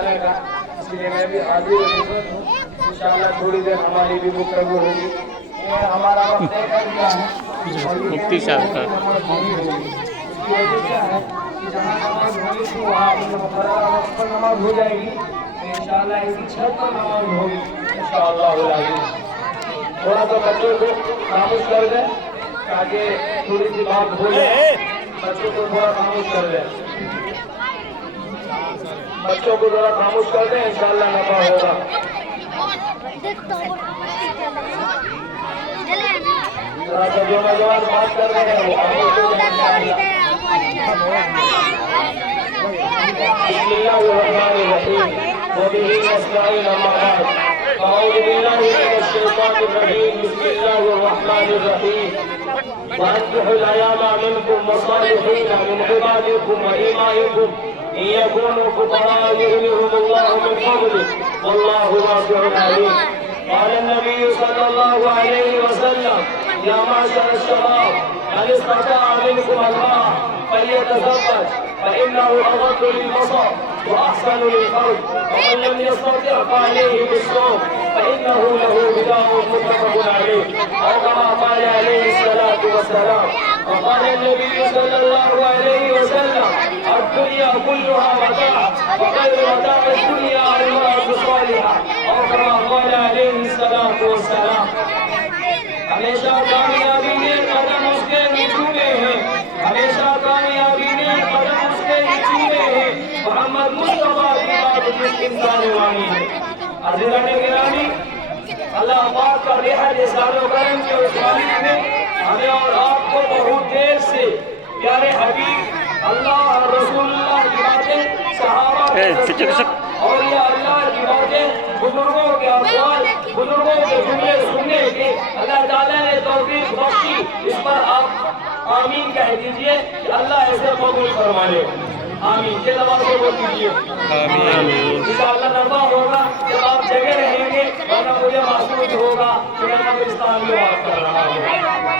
जाने का, इसलिए मैं भी हाजिर हूँ। इंशाअल्लाह थोड़ी देर हमारी भी गुफ्तगू होगी। ये हमारा वक्त तय कर दिया है मुफ्ती साहब का इसकी वजह क्या है कि जहाँ नमाज होगी तो वहाँ मुकर्रर वक्त पर नमाज हो जाएगी। इंशाअल्लाह इसी छत पर नमाज होगी इंशाअल्लाह। थोड़ा सा बच्चों को खामोश कर दें ताकि थोड़ी सी बात हो जाए। बच्चों को थोड़ा खामोश कर दें, बच्चों को थोड़ा खामोश कर दें, इंशाअल्लाह नफा होगा। जो नौजवान बात कर रहे हैं वो खामोश हो जाए इंशाअल्लाह। बिस्मिल्लाहिर्रहमानिर्रहीम वबिही नस्तईन अम्मा बाद अऊज़ु बिल्लाहि मिनश्शैतानिर्रजीम बिस्मिल्लाहिर्रहमानिर्रहीम वअन्किहुल अयामा मिनकुम वस्सालिहीन मिन इबादिकुम व इमाइकुम इन यकूनु फुक़राअ युग़निहुमुल्लाहु मिन फ़ज़लिहि वल्लाहु वासिउन अलीम। قال النبي صلى الله عليه وسلم يا معشر الشباب من استطاع منكم الباء فليتزوج فإنه أغض للبصر وأحسن للفرج ومن لم يستطع فعليه بالصوم فإنه له بداء متفق عليه أو كما قال عليه الصلاة والسلام. وقال النبي صلى الله عليه وسلم الدنيا كلها متاع وخير متاع الدنيا المرأة الصالحة أو كما قال عليه الصلاة والسلام. ہمیشہ کامیابی نے قدم اس کے نچوڑے ہیں، ہمیشہ کامیابی نے قدم اس کے نچوڑے ہیں۔ محمد مصطفیٰ کی بات جس انسان وانی ہے۔ حضرت گرامی اللہ پاک کا بہت احسان و کرم کے اس مالک نے ہمیں اور آپ کو بہت دیر سے پیارے حبیب اللہ اور رسول اللہ کی باتیں صحابہ اور یہ اللہ کی باتیں بزرگوں کے اقوال بزرگوں کے جملے سننے کے اللہ تعالیٰ نے توفیق بخشی۔ اس پر آپ آمین کہہ دیجئے کہ اللہ ایسے قبول فرما لے۔ آمین یہ نماز کو بول دیجئے آمین۔ انشاءاللہ نفع ہوگا جب آپ جگہ رہیں گے، ورنہ مجھے محسوس ہوگا کہ میں قبرستان میں بات کر رہا ہوں۔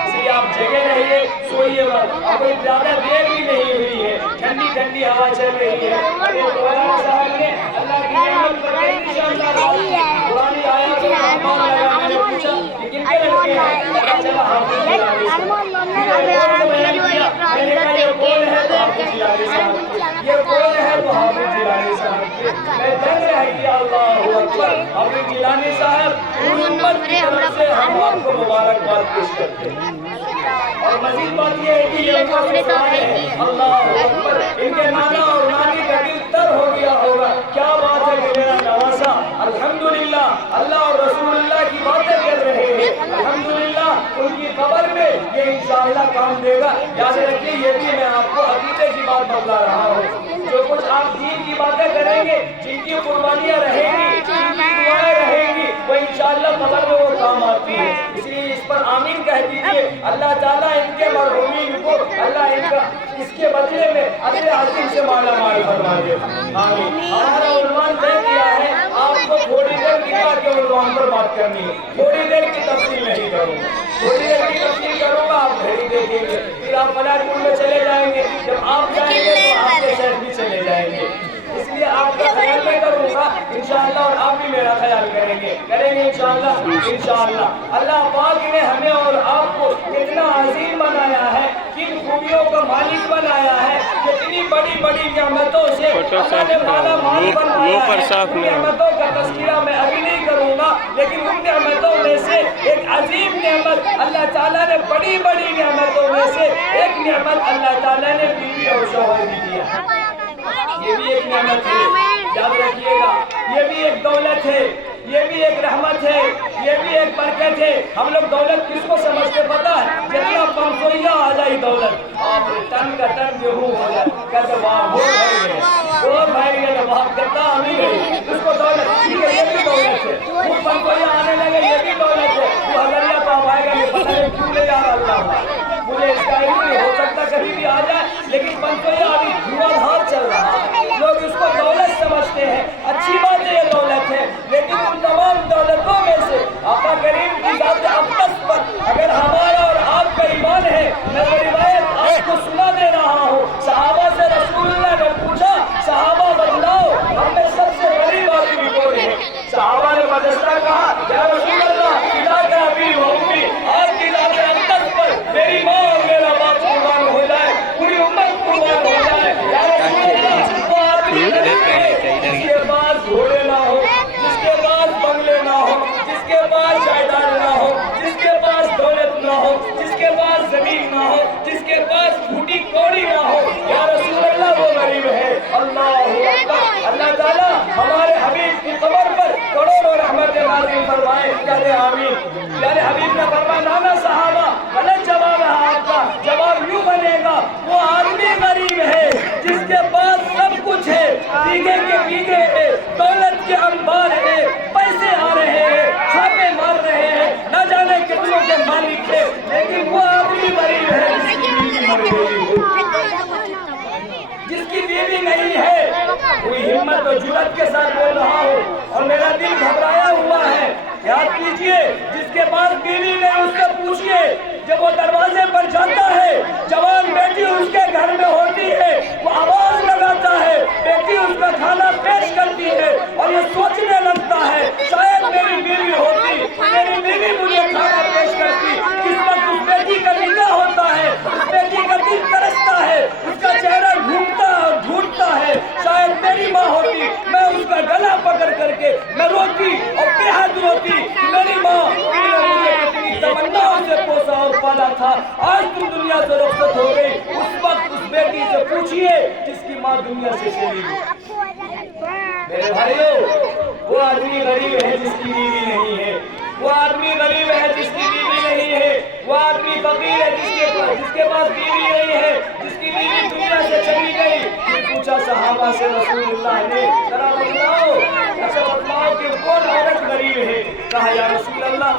اس لیے آپ جگہ رہیے، سوئیے مت۔ اب کوئی زیادہ دیر بھی نہیں ہوئی ہے، ٹھنڈی ٹھنڈی ہوا چل رہی ہے۔ مولانا صاحب نے اللہ کی نعمت پر انشاءاللہ پرانی آیات اور ارمان لگا۔ میں نے پوچھا کہ کن کے لڑکے ہیں؟ چلا حافظ جیلانی صاحب۔ میں نے کہا یہ کون ہے تو حافظ جیلانی صاحب، یہ کون ہے تو حافظ جیلانی صاحب۔ میں دنگ رہ گیا اللہ اکبر۔ حافظ جیلانی صاحب پوری امت کی طرف سے ہم آپ کو مبارکباد پیش کرتے ہیں۔ اور مزید بات یہ ہے کہ یہ ان کا سلطان ہے اللہ اکبر۔ ان کے نانا اور نانی کا دل تر ہو گیا ہوگا، کیا بات ہے کہ میرا نواسا الحمدللہ اللہ اور رسول اللہ کی باتیں کر رہے ہیں۔ الحمدللہ ان کی قبر میں یہ انشاءاللہ کام دے گا۔ یاد رکھیے یہ بھی میں آپ کو عقیدے کی بات بتلا رہا ہوں۔ جو کچھ آپ دین کی باتیں کریں گے، جن کی قربانیاں رہیں گی، جن کی دعائیں رہیں گی، وہ انشاءاللہ قبر میں وہ کام آتی ہے۔ اس لیے اس پر آمین کہہ دیجئے۔ اللہ تعالیٰ ان کے مرحومین کو اللہ ان کا اس کے بدلے میں اجر عظیم سے مالا مال فرما دے آمین۔ ہمارا عنوان طے کیا ہے، آپ کو تھوڑی دیر نکاح کے عنوان پر بات کرنی ہے، تھوڑی دیر کی تفصیل نہیں کروں گا، تھوڑی دیر کی تفصیل کروں گا، آپ گھڑی دیکھیں گے، پھر آپ فلاٹ پور میں چلے جائیں گے، جب آپ جائیں گے تو آپ کے شہر بھی چلے جائیں گے۔ اس لیے آپ کا خیال میں کروں گا انشاءاللہ، اور آپ بھی میرا خیال کریں گے انشاءاللہ انشاءاللہ۔ اللہ پاک نے ہمیں اور آپ کو کتنا عظیم بنایا ہے، کن خوبیوں کا مالک بنایا ہے، کتنی بڑی بڑی نعمتوں سے اللہ نے مالا مال بنایا ہے۔ نعمتوں کا تذکرہ میں ابھی نہیں کروں گا، لیکن ان نعمتوں میں سے ایک عظیم نعمت اللہ تعالیٰ نے، بڑی بڑی نعمتوں میں سے ایک نعمت اللہ تعالیٰ نے بیوی اور شوہر بھی دیا ہے۔ یہ بھی ایک نعمت ہے، یاد رکھیے گا، یہ بھی ایک دولت ہے، یہ بھی ایک رحمت ہے، یہ بھی ایک برکت ہے۔ ہم لوگ دولت کس کو سمجھتے پتا ہے؟ جتنا پنسوئیاں آ جائی دولت، آپ ٹن کا ٹن گیہوں ہو جائے، کہتے وہاں وہ بھائی گئے وہاں کرتا امیر ہے، اس کو دولت ٹھیک ہے، یہ بھی دولت ہے۔ وہ پنسوئیاں آنے لگے، یہ بھی دولت ہے۔ وہ ہزاریہ پاپ آئے گا، نہیں پتہ نہیں کیوں لے جا رہا اللہ، مجھے اس کا علم نہیں، ہو سکتا کبھی بھی آ جائے، لیکن پنسوئیاں ابھی دھواں دھار چل رہا ہے۔ لوگ اس کو دولت سمجھتے ہیں، اچھی بات ہے یہ دولت ہے، لیکن ان تمام دولتوں میں سے آقا کریم کی ذات اقدس پر اگر ہمارا اور آپ کا ایمان ہے، میں وہ روایت آپ کو سنا دے رہا ہوں۔ صحابہ سے رسول اللہ نے پوچھا، صحابہ بتلاؤ ہم میں سب سے जिसके पास घोड़े ना हो, जिसके पास बंगले ना हो, जिसके पास जायदाद ना हो, जिसके पास दौलत ना हो, जिसके पास जमीन ना हो, जिसके पास फूटी कौड़ी ना हो, या रसूल अल्लाह वो गरीब है। अल्लाह अकबर। अल्लाह ताला हमारे हबीब की कब्र पर करोड़ों रहमतें नाज़िल फरमाए। कहते आमीन। प्यारे हबीब ने फरमाया, नाना साहबा गलत जवाब है आपका, जवाब यूं बनेगा, वो आदमी गरीब है जिसके पास सब कुछ है, बीघे के बीघे है, दौलत के अंबार है, पैसे आ रहे हैं, छापे मार रहे हैं, न जाने कितनों के मालिक है, लेकिन वो आदमी गरीब है जिसकी बीवी मर गई है, जिसकी बीवी नहीं है। कोई हिम्मत और जुर्रत के साथ बोल रहा हूँ और मेरा दिल घबराया हुआ है। याद कीजिए, जिसके पास बीवी नहीं उससे पूछिए, जब वो दरवाजे पर जाता है, जवान बेटी उसके घर में होती है, वो आवाज लगाता है, बेटी उसका खाना पेश करती है और ये सोचने लगता है शायद मेरी बीवी होती, मेरी बीवी मुझे खाना पेश करती। किस वक्त उस बेटी का निकाह होता है, उस बेटी का दिल तरसता है, उसका चेहरा ढूंढता है, शायद मेरी माँ होती, मैं उसका गला पकड़ करके मैं रोती और बेहद रोती, मेरी माँ मुझे कितनी तमन्नाओं से पोसा और पाला था, आज तुम दुनिया से रुखसत हो गई। उस वक्त उस बेटी से पूछिए जिसकी माँ दुनिया से चली गई। मेरे भाइयों, वो आदमी गरीब है जिसकी बीवी नहीं है, वो आदमी गरीब है जिसकी बीवी नहीं है, वो आदमी फकीर है जिसके पास बीवी नहीं है, जिसकी बीवी दुनिया से चली गई। पूछा सहाबा से रसूलुल्लाह ने, जरा बताओ, अच्छा बताओ कि कौन औरत गरीब है? कहा या रसूल अल्लाह,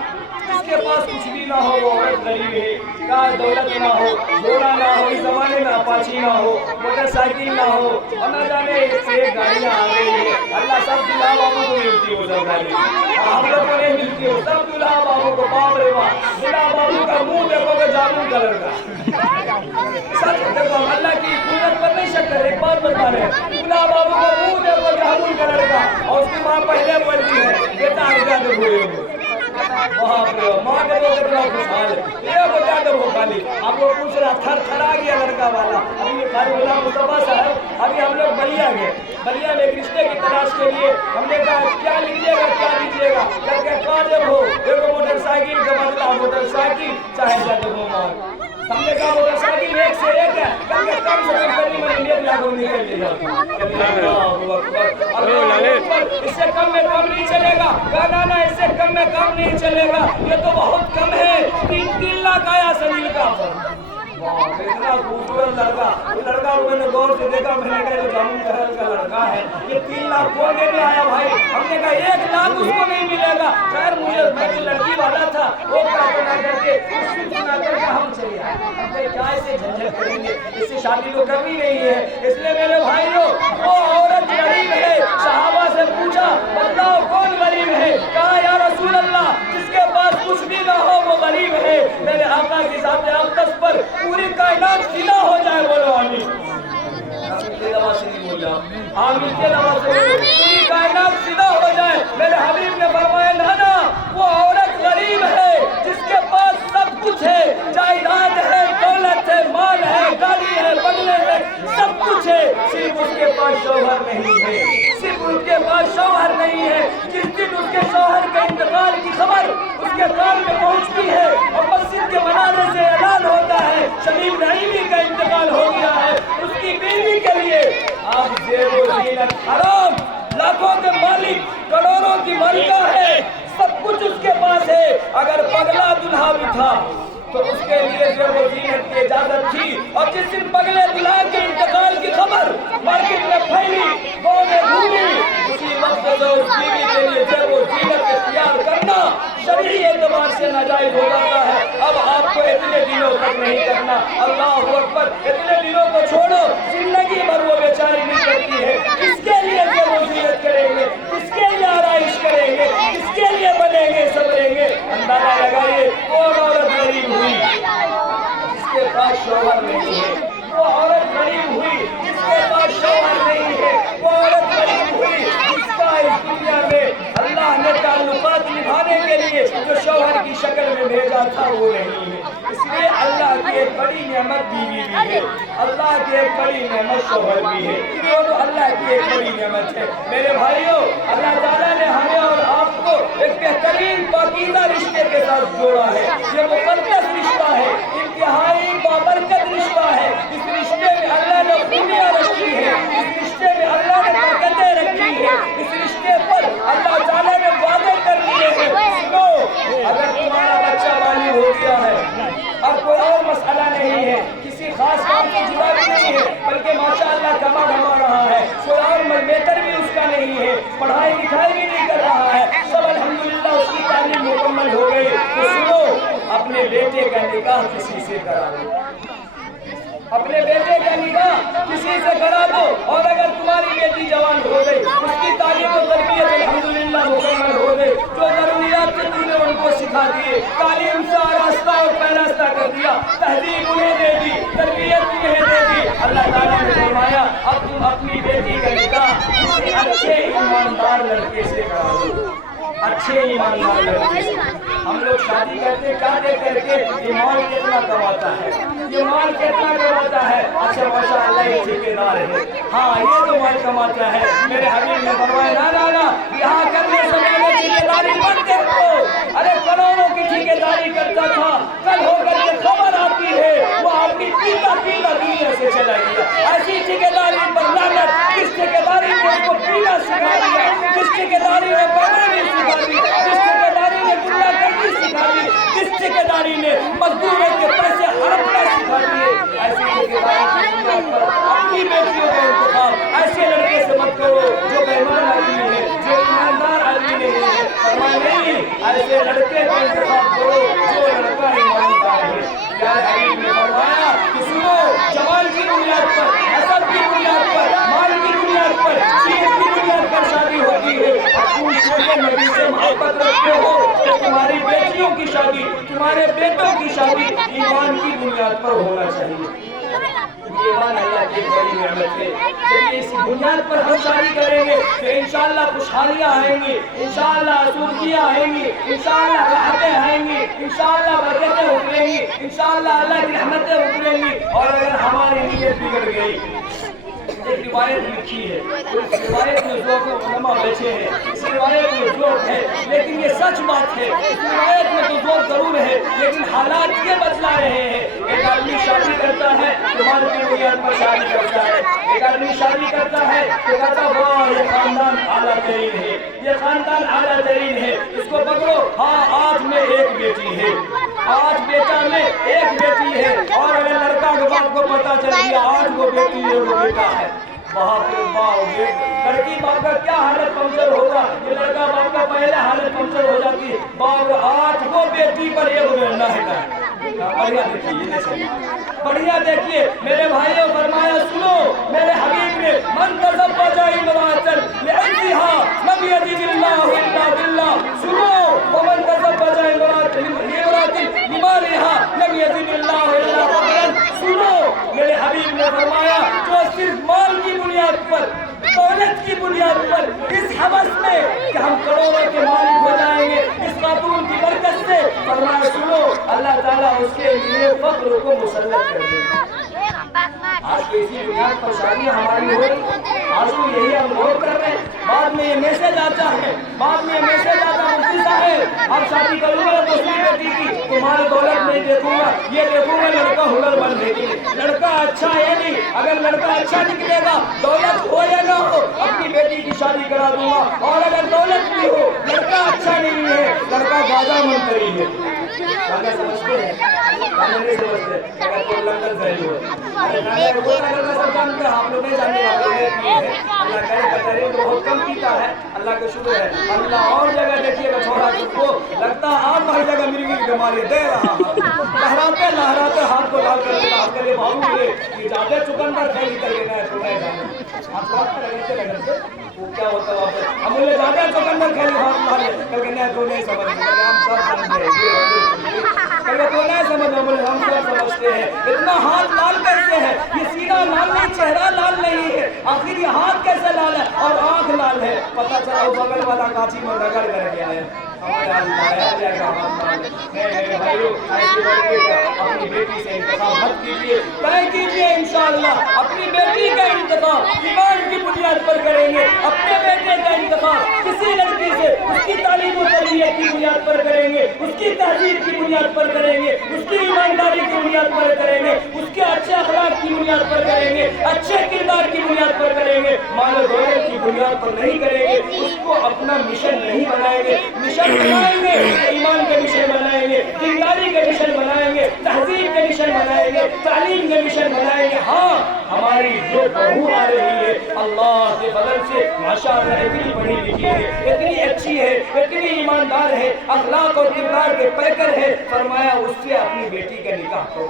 जिसके पास कुछ भी ना हो वो औरत गरीब है। कहा दौलत ना हो, घोड़ा ना हो, इस जमाने में अपाची ना हो, मोटरसाइकिल ना हो, और न जाने एक गाड़ियाँ आ गई है। अल्लाह सब दुल्हा बाबू को मिलती हो, सब गाड़ियाँ हम लोग को नहीं मिलती हो, सब दुल्हा बाबू को। बाप रे बाप, दुल्हा बाबू का मुंह देखोगे जामुन कलर का। सच देखो, अल्लाह की कुदरत पर नहीं शक करे। एक बात बता रहे, दुल्हा बाबू को मुंह देखो जामुन कलर का, और उसकी माँ पहले बोलती है बेटा आगे देखो, वहाँ पे माँ के लोग कितना खुशहाल है, ये बता दो वो खाली। आप लोग पूछ रहा थर थर आ गया लड़का वाला। अभी ये खाली गुलाम मुस्तफा साहब, अभी हम लोग बलिया गए, बलिया में एक रिश्ते की तलाश के लिए हमने कहा क्या लीजिएगा क्या लीजिएगा, करके कहा जब हो देखो मोटरसाइकिल का बदला मोटरसाइकिल चाहे जब हो मार। हमने कहा मोटरसाइकिल एक से एक है, करके कम से कम करीब इंडियन लागू निकल लिया, इससे कम में काम नहीं चलेगा। कहा ना इससे कम में काम नहीं चलेगा, ये तो बहुत कम है। 3 लाख आया सलील का, इतना खूबसूरत लड़का, लड़का मैंने गौर से देखा, मैंने कहा जामुन कलर का लड़का है, ये 3 लाख कौन देने आया भाई? हमने कहा 1 लाख उसको नहीं मिलेगा। खैर मुझे लड़की वाला था, वो करके हम चले आए, हमने क्या इसे झंझट करेंगे, इससे शादी तो करनी नहीं है। इसलिए मेरे भाइयों, वो औरत गरीब है। सहाबा से पूछा बताओ कौन गरीब है? कहा या रसूल अल्लाह, जिसके पास कुछ भी ना हो वो गरीब है। मेरे आका के सामने अक़दस पर पूरी कायनात फिदा हो जाए, बोलो आमीन। के दवा से नहीं बोल रहा, आमीन के दवा से पूरी कायनात फिदा हो जाए। मेरे हबीब ने फरमाया नाना, वो औरत गरीब है जिसके पास सब कुछ है, जायदाद है, दौलत है, माल है, गाड़ी है, बंगले है, सब कुछ है, सिर्फ उसके पास शौहर नहीं है, सिर्फ उसके पास शौहर नहीं है। जिस दिन उसके शौहर के इंतकाल की खबर उसके कान में पहुंचती है और मस्जिद के मनारे से ऐलान होता है शरीफ नईमी का इंतकाल हो गया है, उसकी बीवी के लिए आप ज़ेब-ओ-ज़ीनत हराम, लाखों के मालिक, करोड़ों की मालिका है, सब कुछ उसके पास है। अगर पगला दुल्हा भी था तो उसके लिए ज़ेब-ओ-ज़ीनत की इजाजत थी। और जिस दिन पगले दुल्हा के इंतकाल की खबर मार्केट में फैली, गाँव में घूमी, उसी वक्त जो उस बीवी के लिए ज़ेब-ओ-ज़ीनत इख्तियार करना शरई एतबार से नाजायज हो जाता है। अब आपको इतने दिनों तक नहीं करना। अल्लाह अकबर, इतने दिनों को छोड़ो, जिंदगी भर वो बेचारी नहीं करती है। किसके लिए ज़ेब-ओ-ज़ीनत करेंगे, किसके लिए आराइश करेंगे, किसके लिए बनेंगे सबरेंगे? अंदाजा लगाइए, कौन औरत गरीब हुई जिसके पास शौहर नहीं है? वो औरत गरीब हुई जिसके पास शौहर नहीं है? वो औरत गरीब हुई जिसका इस दुनिया में अल्लाह ने ताल्लुकात निभाने के लिए जो शौहर की शक्ल में भेजा था वो नहीं है। इसलिए अल्लाह की एक बड़ी नेमत बीवी भी है। اللہ کی ایک بڑی نعمت شوہر بھی ہے، یہ تو اللہ کی ایک بڑی نعمت ہے۔ میرے بھائیوں، اللہ تعالیٰ نے ہمیں اور آپ کو ایک بہترین پاکیزہ رشتے کے ساتھ جوڑا ہے۔ یہ مقدس رشتہ ہے، انتہائی بابرکت رشتہ ہے۔ اس رشتے میں اللہ نے خوبیاں رکھی ہے، اس رشتے میں اللہ نے برکتیں رکھی ہے، اس رشتے پر اللہ تعالیٰ نے وعدے کر لیے ہیں۔ سنو، اگر تمہارا بچہ بالغ ہو گیا ہے اور کوئی اور مسئلہ نہیں ہے، کسی خاص کام سے جدا بھی نہیں ہے، بلکہ ماشاءاللہ کما دھما رہا ہے، کوئی اور میٹر بھی اس کا نہیں ہے، پڑھائی لکھائی بھی نہیں کر رہا ہے، سب الحمدللہ اس کی تعلیم مکمل ہو گئی، تو سنو، اپنے بیٹے کا نکاح کسی سے کرا دو، اپنے بیٹے کا نکاح کسی سے کرا دو۔ اور اگر تمہاری بیٹی جوان ہو گئی، اس کی تعلیم و تربیت الحمدللہ مکمل ہو گئی، جو ضروریات تھے تم نے ان کو سکھا دیے، تعلیم سے آراستہ اور پیراستہ کر دیا، تہذیب انہیں دے دی، تربیت انہیں دے دی، اللہ تعالیٰ نے فرمایا اب تم اپنی بیٹی کا نکاح کسی اچھے ایماندار لڑکے سے کرا دو، اچھے ایماندار لڑکے سے۔ ہم لوگ شادی کرتے ہیں، کیا دیکھ کر کے یہ مال کتنا کماتا ہے، یہ مال کتنا کماتا ہے، اچھا ماشاءاللہ یہ ٹھیکیدار ہے، ہاں یہ تو مال کماتا ہے۔ میرے حبیب نے فرمایا نا یہاں کرنے سے پہلے ٹھیکیداری مت دیکھو، ارے کروڑوں کی ٹھیکیداری کرتا تھا، کل ہو کر کے خبر آتی ہے وہ اپنی پیتا دنیا سے چلا گیا۔ ایسی ٹھیکیداری پر لعنت، جس ٹھیکیداری نے اس کو پینا سکھا دیا، جس ٹھیکیداری نے بغاوت سکھا دی، جس ٹھیکیداری نے گنڈا گردی سکھا دی، جس ٹھیکیداری نے مزدوروں کے پیسے ہڑپنا سکھا دیے، ایسی ٹھیکیداری کی بنیاد پر اپنی بیٹیوں کا انتخاب ایسے لڑکے سے مت کرو جو بےمان آدمی ہے، جو ایماندار آدمی نہیں ہے، فرمایا نہیں، ایسے لڑکے کا انتخاب کرو جو لڑکا ایماندار ہے۔ پیارے حبیب نے فرمایا کہ سنو، جمال کی بنیاد پر، حسب کی بنیاد پر، مال کی بنیاد پر، چیز کی بنیاد پر شادی ہوتی ہے، تم چھوٹے نبی سے محبت رکھتے ہو کہ تمہاری بیٹیوں کی شادی، تمہارے بیٹوں کی شادی ایمان کی بنیاد پر ہونا چاہیے۔ ایمان اللہ کی بڑی نعمت ہے، جب اس بنیاد پر ہم شادی کریں گے تو انشاءاللہ خوشحالیاں آئیں گی، انشاءاللہ آسودگیاں آئیں گی، انشاءاللہ راحتیں آئیں گی، انشاءاللہ برکتیں اتریں گی، انشاءاللہ اللہ کی رحمتیں اتریں گی۔ اور اگر ہماری نیت بگڑ گئی، ایک روایت لکھی ہے، اس روایت میں ذوق علماء بیٹھے ہیں، اس روایت میں ذوق ہے، لیکن یہ سچ بات ہے، اس روایت میں تو ذوق ضرور ہے، لیکن حالات یہ بتلا رہے ہیں۔ ایک آدمی شادی کرتا ہے تو مال کی بنیاد پر شادی کرتا ہے، ایک آدمی شادی کرتا ہے تو کہتا ہے واہ یہ خاندان اعلیٰ ترین ہے، یہ خاندان اعلیٰ ترین ہے، اس کو پکڑو، ہاں آج میں ایک بیٹی ہے، آج بیٹا میں ایک بیٹی ہے، اور اگر لڑکا کے باپ کو پتا چل گیا آج وہ بیٹی ہے وہ بیٹا ہے، باپ لڑکی باپ کا کیا حالت پنچر ہوگا، یہ لڑکا باپ کا پہلے حالت پنچر ہو جاتی ہے، باپ آج وہ بیٹی پر ایک گزرنا ہے۔ بڑھیا دیکھیے، بڑھیا دیکھیے میرے بھائیوں، فرمایا سنو، میرے حبیب نے من تزوج امرأة لعزها لم يجد الله الا بالله، سنو، ومن تزوج امرأة لمالها لم يجد الله الا فقرا، سنو، میرے حبیب نے فرمایا جو صرف مال کی بنیاد پر، دولت کی بنیاد پر، اس حوث میں کہ ہم کروڑوں کے مالک ہو جائیں گے اس خاتون کی برکت سے، فرمایا سنو اللہ تعالیٰ اس کے لیے فقر کو مسلط کر دے گا۔ آج کسی بنیاد پر شادیاں ہماری ہو رہی، آج تو یہی ہم غور کر رہے ہیں، بعد میں یہ میسج آتا ہے، بعد میں یہ میسج آتا ہے مفتی صاحب اب شادی کروں گا تو اسی بیٹی کی تمہاری دولت نہیں دیکھوں گا، یہ دیکھوں گا لڑکا ہنر مند ہے، لڑکا اچھا ہے نہیں، اگر لڑکا اچھا نکلے گا دولت ہو یا نہ ہو اپنی بیٹی کی شادی کرا دوں گا، اور اگر دولت بھی ہو لڑکا اچھا نہیں ہے، لڑکا گاجا منتری ہے، گاجا سمجھتے ہیں، گاجا نہیں سمجھتے، اگر کوئی لندن ذہنی ہو آپ لوگ نہیں جانتے، اللہ کرے بہترین تو بہت کم پیتا ہے، اللہ کا شکر ہے، اللہ اور جگہ دیکھیے گا چھوڑا خود کو لگتا آپ ہر جگہ میری بیماری دے رہا لہراتے لہراتے ہاتھ کو ڈال کر دیتا آپ کے لیے بھاؤ گے کہ زیادہ چکندر کھیلی کر کے نہ چھوڑے جانے آپ بات کر لگتے لگتے وہ کیا ہوتا ہے ہم بولے زیادہ چکندر کھیلی ہاتھ ڈالے کر کے نہیں تو نہیں سمجھ ہم سب سمجھے تو نہیں سمجھ ہم سب سمجھتے ہیں اتنا ہاتھ لال کیسے ہے یہ سینہ لال نہیں چہرہ لال نہیں ہے آخر یہ ہاتھ کیسے لال ہے اور آنکھ لال ہے پتہ چلا وہ بغل والا کاچی میں رگڑ کر گیا ہے ہمارے اپنی بیٹی سے انتخاب مت کیجیے، طے کیجیے انشاءاللہ اپنی بیٹی کا انتخاب ایمان کی بنیاد پر کریں گے، اپنے بیٹے کا انتخاب کسی لڑکی سے اس کی تعلیم و تربیت کی بنیاد پر کریں گے، اس کی تہذیب کی بنیاد پر کریں گے، اس کی ایمانداری کی بنیاد پر کریں گے، اس کے اچھے اخلاق کی بنیاد پر کریں گے، اچھے کردار کی بنیاد پر کریں گے، مال و دولت کی بنیاد پر نہیں کریں گے، اس کو اپنا مشن نہیں بنائیں گے، مشن بنائیں گے ایمان کے مشن بنائیں گے، دینداری کے مشن بنائیں گے، تہذیب کے مشن بنائیں گے، تعلیم کے مشن بنائیں گے۔ ہاں ہماری جو بہو آ رہی ہے اللہ کے فضل سے ماشاءاللہ اتنی پڑھی لکھی ہے، اتنی اچھی ہے، اتنی ایماندار ہے، اخلاق اور کردار کے پیکر ہے، فرمایا اس سے اپنی بیٹی کا نکاح کرو۔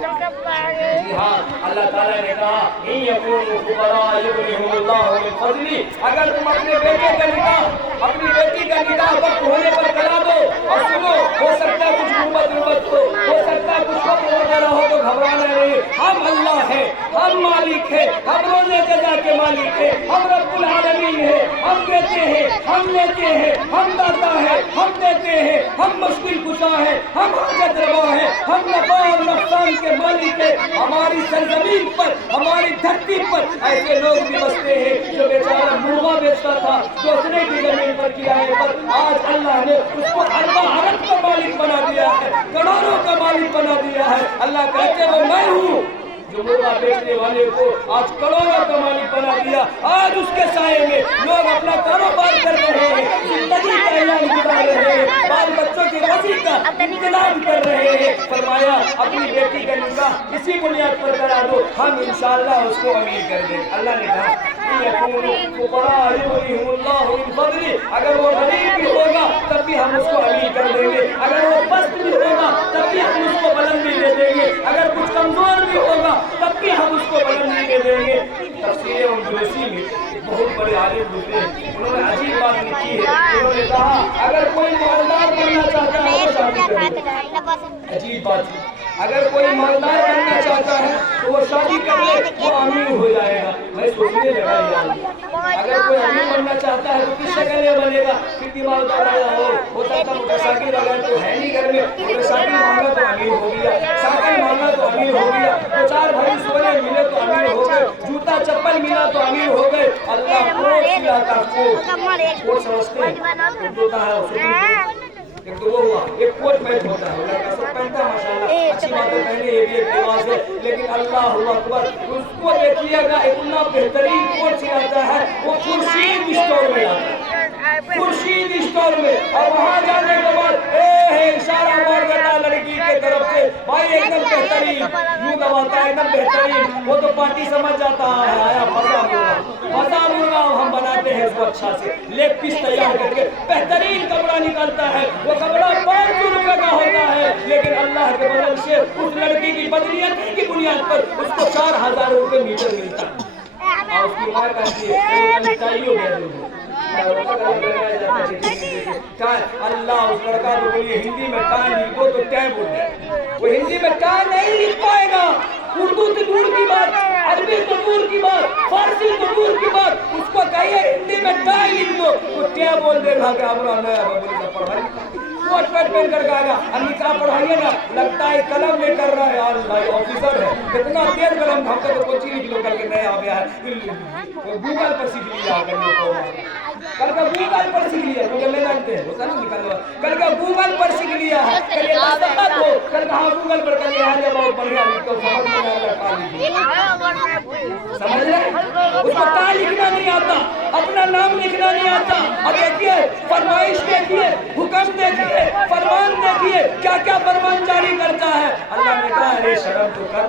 جی ہاں اللہ تعالیٰ نے کہا ان یکونوا فقراء یغنیہم اللہ من فضلہ، اگر تم اپنے بیٹے کا نکاح اپنی بیٹی کا نکاح وقت ہونے پر کرا دو، اور سنو ہو سکتا ہے کچھ غربت ہو سکتا ہے کچھ فقر وغیرہ ہو تو گھبرانا نہیں، ہم اللہ ہیں، ہم مالک ہیں، ہم روزے جزا کے مالک ہیں، ہم رب العالمین ہیں، ہم دیتے ہیں، ہم لیتے ہیں، ہم داتا ہیں، ہم دیتے ہیں، ہم مشکل کشا ہیں، ہم حاجت روا ہیں، ہم نفع اور نقصان کے مالک ہیں۔ ہماری سرزمین پر ہماری دھرتی پر ایسے لوگ بھی بستے ہیں جو بیچارہ مرغا بیچتا تھا دوسرے کی زمین پر کرائے پر، آج اللہ نے اس کو ارباں ارب کا مالک بنا دیا ہے، کروڑوں کا مالک بنا دیا ہے۔ اللہ کہتے وہ میں ہوں جو مرغا بیچنے والے کو آج کروڑوں کا مالک بنا دیا، آج اس کے سائے میں لوگ اپنا کاروبار کر رہے ہیں، زندگی کا اعلان گزار رہے ہیں، بال بچوں کی روزی کا انتظام کر رہے ہیں۔ فرمایا اپنی بیٹی کا نکاح اسی بنیاد پر کرا دو، ہم انشاءاللہ اس کو امیر کر دیں۔ اللہ نے کہا فقراء یغنیہم اللہ من فضلہ، اگر وہ غریب بھی ہوگا تب بھی ہم اس کو امیر کر دیں گے، اگر وہ پست بھی ہوگا تب بھی ہم اس کو بلندی دے دیں گے، اگر کچھ کمزور بھی ہوگا تب بھی ہم اس کو بلندی دے دیں گے۔ تفسیر اندلسی میں بہت بڑے عالم گزرے ہیں، انہوں نے عجیب بات لکھی ہے، انہوں نے کہا اگر کوئی مالدار بننا چاہتا ہے تو شادی کرے۔ عجیب بات ہے، اگر کوئی مالدار بننا چاہتا ہے تو وہ شادی کر لے، وہ امیر ہو جائے گا۔ میں سوچنے لگا یار اگر کوئی امیر بننا چاہتا ہے تو کس شکل میں بنے گا؟ کتنی مالدار ہو سکتا موٹر سائیکل اگر تو ہے نہیں گھر میں، موٹر سائیکل مانگا تو امیر ہو گیا، سائیکل مانگا تو امیر ہو گیا، دو چار بھری سونے ملے تو امیر ہو گئے، جوتا چپل ملا تو امیر ہو گئے۔ اللہ کوٹ کیا تھا، کوٹ سمجھتے ہیں ہوتا ہے، ایک تو وہ ہوا ایک کوٹ پینٹ ہوتا ہے، اللہ کا سب پہنتا ہے ماشاءاللہ، اچھی بات ہے، پہلے یہ بھی ایک رواج ہے، لیکن اللہ اکبر اس کو دیکھیے گا اتنا بہترین کوٹ سلاتا ہے، وہ خورشید اسٹور میں آتا ہے، خورشید اسٹور میں، اور وہاں جانے کے بعد اشارہ مار دیتا لڑکی کے طرف سے، بھائی ایک دم بہترین، یوں دباتا ہے ایک دم بہترین، وہ تو پارٹی سمجھ جاتا ہے آیا مزہ مرغا ہم بناتے ہیں اس کو اچھا سے لیگ پیس تیار کر کے بہترین کپڑا نکلتا ہے، وہ کپڑا 500 روپے کا ہوتا ہے، لیکن اللہ کے فضل سے اس لڑکی کی بدنیتی کی بنیاد پر اس کو 4000 روپے میٹر ملتا ہے، اور اس کی ماں کہتی ہے چاہیے اللہ اس لڑکا تو بولیے ہندی میں ٹائم لکھو تو ٹائم ہو جائے، وہ ہندی میں ٹائم نہیں لکھ پائے گا، اردو تو دور کی بات، عربی تو دور کی بات، فارسی تو دور کی بات، اس کو کہیے ہندی میں ٹائم لکھ دو، وہ کیا بول دے گا کہ ہمارا نیا بابو کا پڑھائی کوٹ پیٹ پہن کر گا، نکاح پڑھائیے نا لگتا ہے قلم لے کر رہا ہے، اللہ آفیسر ہے اتنا تیز قلم ہم کو تو کوچی لکھ لو کر کے نیا آ گیا ہے، گوگل پر سیکھ لیا کرنے کو، کل کا گوگل پر سیکھ لیا، گوگل نہیں جانتے ہیں ہوتا نا نکال لیا، کل کا گوگل پر سیکھ لیا ہے، کل یہ دستخط ہو کل کہاں گوگل پر کر لیا ہے، بہت بڑھیا لکھو سمجھ میں آ رہا سمجھ رہے اس کو تا لکھنا نہیں آتا، اپنا نام لکھنا نہیں آتا، اب دیکھیے فرمائش دیکھیے، حکم دیکھیے، فرمان دیکھیے کیا کیا فرمان جاری کرتا ہے۔ اللہ نے کہا ارے شرم تو کر،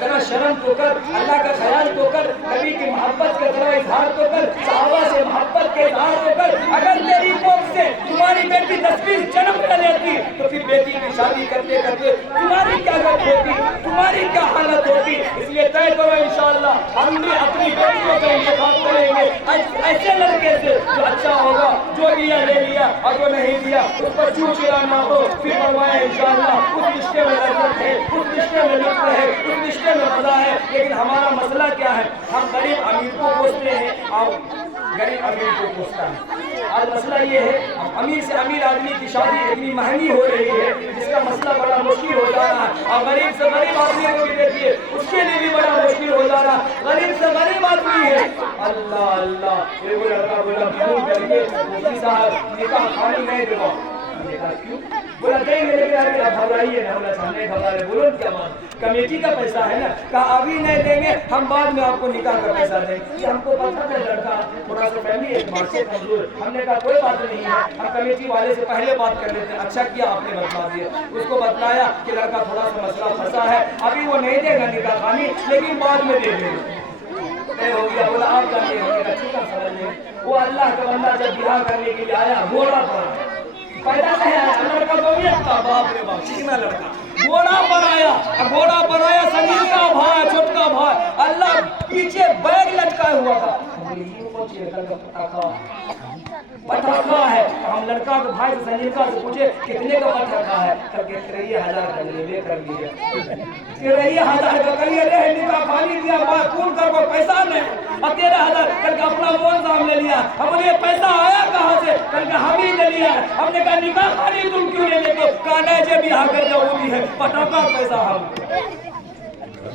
ذرا شرم تو کر، اللہ کا خیال تو کر، نبی کی محبت کا ذرا اظہار تو کر، صحابہ سے محبت کے اظہار تو کر، اگر تیری کوکھ سے تمہاری بیٹی 10-20 جنم لے لیتی تو پھر بیٹی کی شادی کرتے کرتے تمہاری کیا غلط ہوتی، تمہاری کیا حالت ہوتی، اس لیے طے کرو انشاءاللہ ہم بھی اپنی بیٹیوں کا انتخاب کریں گے ایسے لڑکے سے جو اچھا ہوگا، جو لیا لے لیا اور جو نہیں دیا اس پر چوٹ نہ ہو، پھر فرمایا انشاءاللہ اس رشتے میں لذت ہے، اس رشتے میں لطف ہے، اس رشتے میں مزہ ہے، لیکن ہمارا مسئلہ کیا ہے، ہم غریب امیر کو پوچھتے ہیں، गरीब अमीर को कोसता है। आज मसला ये है, अब अमीर से अमीर आदमी की शादी इतनी महंगी हो रही है जिसका मसला बड़ा मुश्किल हो जा रहा है। और गरीब से गरीब आदमी को भी देखिए, उसके लिए भी बड़ा मुश्किल हो जा रहा है। गरीब से गरीब आदमी है, अल्लाह अल्लाह, एक लड़का बोला फोन करके मुफ्ती साहब निकाह खानी नहीं दूंगा। क्यों? बोला देंगे लेकिन अभी आप घबराइए ना। बोला सामने घबरा रहे, बोलो क्या बात, कमेटी का पैसा है ना। कहा अभी नहीं देंगे, हम बाद में आपको निकाह का पैसा देंगे। हमको पता था लड़का थोड़ा सा फैमिली एतबार से कमजोर। हमने कहा कोई बात नहीं है, हम कमेटी वाले से पहले बात कर लेते हैं। अच्छा किया आपने बतला दिया। उसको बतलाया कि लड़का थोड़ा सा मसला फंसा है, अभी वो नहीं देगा निकाह खानी, लेकिन बाद में दे देगा। हो गया। बोला आप जाने ठीक है, समझ लें। वो अल्लाह का बंदा जब बिहार करने के लिए आया, घोड़ा पर पैदा नहीं आया, लड़का तो भी था, बाप रे बाप, कितना लड़का घोड़ा पर आया, घोड़ा पर आया, संगीत का भाई, छोटका भाई, अल्लाह पीछे बैग लटकाया हुआ था। पटाखा है। हम लड़का के भाई से संजीका से पूछे कितने का पटाखा है, करके 13,000 का ले कर लिया। 13,000 का करिए रे निकाह खानी दिया, फोन कर को पैसा नहीं, और 13,000 करके अपना मोन दाम ले लिया। हमने पैसा आया कहाँ से, करके हम ही ले लिया। हमने कहा निकाह खानी तुम क्यों ले लेते, काने जे बिहार कर जाओगी है, पटाखा पैसा हम।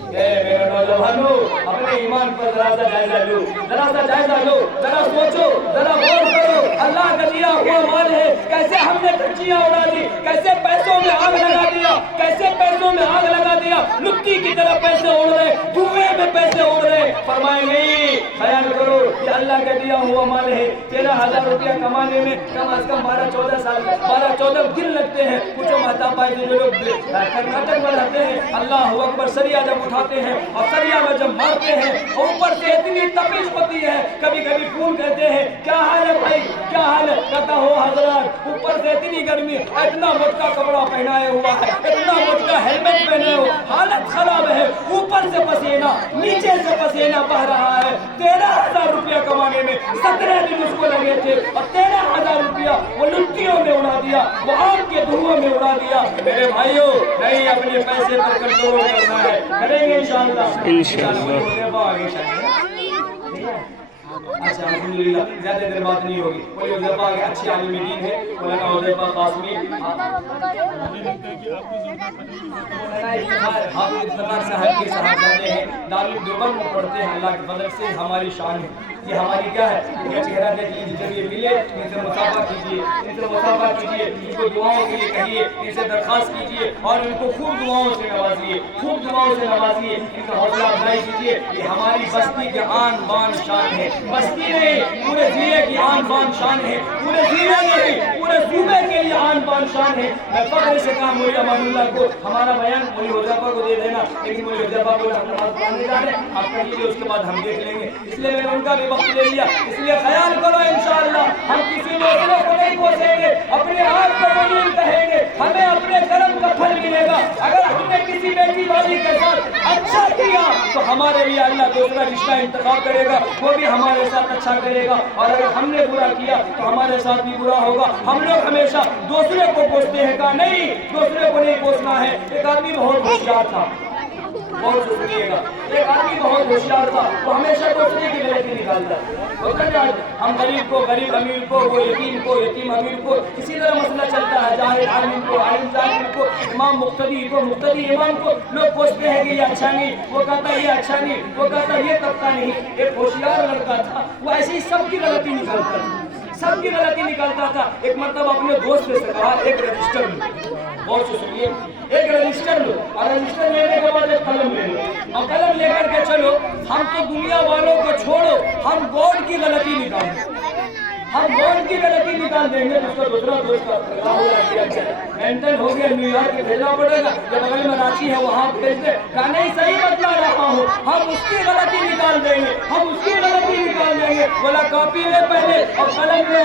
मेरे नौजवानों, अपने ईमान पर जरा सा जायजा लो, जरा सा जायजा लो, जरा सोचो, जरा गौर करो। अल्लाह का दिया हुआ माल है, कैसे हमने धज्जियां उड़ा दी, कैसे पैसों में आग लगा दिया, कैसे पैसों में आग लगा दिया। लुट्टी की तरह पैसे उड़ रहे, धुएं में पैसे उड़ रहे। फरमाए नहीं, ख्याल करो कि अल्लाह का दिया हुआ माल है। 13,000 रुपया कमाने में कम से कम 12-14 साल, 12-14 दिन लगते हैं। कुछ महता पाए जो लोग कर्नाटक में रहते हैं, अल्लाह अकबर, सरिया जब उठाते हैं और सरिया में जब मारते हैं, ऊपर से इतनी तपिश होती है, कभी कभी फोन कहते हैं क्या हाल है भाई, क्या हाल है, कहता हो हजरत ऊपर से इतनी गर्मी, इतना मोटा कपड़ा पहनाए हुआ है, इतना मोटा हेलमेट पहने हो, हालत खराब है, ऊपर से पसीना, नीचे से पसीना बह रहा है। 13,000 रुपया कमाने में 17 दिन उसको लगे थे, और 13,000 रुपया वो लुट्टियों में उड़ा दिया, वो आग के धुओं में उड़ा दिया। मेरे भाइयों, नहीं अपने पैसे पर कंट्रोल करना है, करेंगे इंशाअल्लाह। अच्छा अल्हम्दुलिल्लाह, ज्यादा देर बात नहीं होगी। बोले उज़ैफा के अच्छी आलिम दीन है, मौलाना उज़ैफा कासमी हाफिज़ इफ्तिखार साहब के साहबजादे हैं, दारुल देवबंद में पढ़ते हैं। अल्लाह के फजल से हमारी शान है, ये हमारी क्या है, इनका चेहरा देखिए, जब ये मिले इनसे मुसाफा कीजिए, इनसे मुसाफा कीजिए, इनको दुआओं के लिए कहिए, इनसे दरख्वास्त कीजिए और इनको खूब दुआओं से नवाजिए, खूब दुआओं से नवाजिए, इनका हौसला अफजाई कीजिए। ये हमारी बस्ती के आन बान शान है, बस्ती नहीं पूरे जिले की आन बान शान है, पूरे जिले नहीं पूरे सूबे के लिए आन बान शान है। मैं फख्र से कहा मौलवी अमानुल्लाह को हमारा बयान मौलवी उज़ैफा को दे देना, लेकिन मौलवी उज़ैफा को नमाज पढ़ाने जा रहे हैं, आप कहिए उसके बाद हम देख लेंगे, इसलिए मैंने उनका भी वक्त ले लिया। इसलिए ख्याल करो इंशाअल्लाह हम किसी दूसरे को नहीं कोसेंगे, अपने आप को मुनीम कहेंगे, हमें अपने कर्म का फल मिलेगा। अगर हमने किसी बेटी वाली के साथ अच्छा किया तो हमारे लिए अल्लाह दूसरा रिश्ता इंतखाब करेगा, वो भी हमारे साथ अच्छा करेगा, और अगर हमने बुरा किया तो हमारे साथ भी बुरा होगा। हम लोग हमेशा दूसरे को कोसते हैं, का नहीं, दूसरे को नहीं कोसना है। एक आदमी बहुत होशियार था, बहुत सुनिएगा, एक आदमी बहुत होशियार था, वो हमेशा दूसरे की गलती निकालता है। हम गरीब को गरीब, अमीर को, वो यतीम को यतीम, अमीर को, इसी तरह मसला चलता है। जाहिल आलिम को आलिम, जाहिल को इमाम, मुक्तदी को मुक्तदी, इमाम को लोग पूछते हैं कि ये अच्छा नहीं, वो कहता है ये अच्छा नहीं, वो कहता है ये तबका नहीं। एक होशियार लड़का था, वो ऐसे ही सबकी गलती निकालता था, सबकी गलती निकालता था। एक मतलब अपने दोस्त से कहा एक रजिस्टर लो, बहुत सुनिए, एक रजिस्टर लो, और रजिस्टर लेने के बाद एक कलम ले लो, और कलम लेकर के चलो। हम तो दुनिया वालों को छोड़ो, हम गॉड की गलती निकालें, हम गॉड की गलती निकाल देंगे। उसका दूसरा दोस्त मेंटल हो गया, न्यूयॉर्क भेजना पड़ेगा, जब बगल में रांची है वहाँ भेज दे, कहा नहीं सही बतला रहा हूँ, हम उसकी गलती निकाल देंगे, हम उसकी गलती निकाल देंगे। बोला कॉपी ले पहले और कलम ले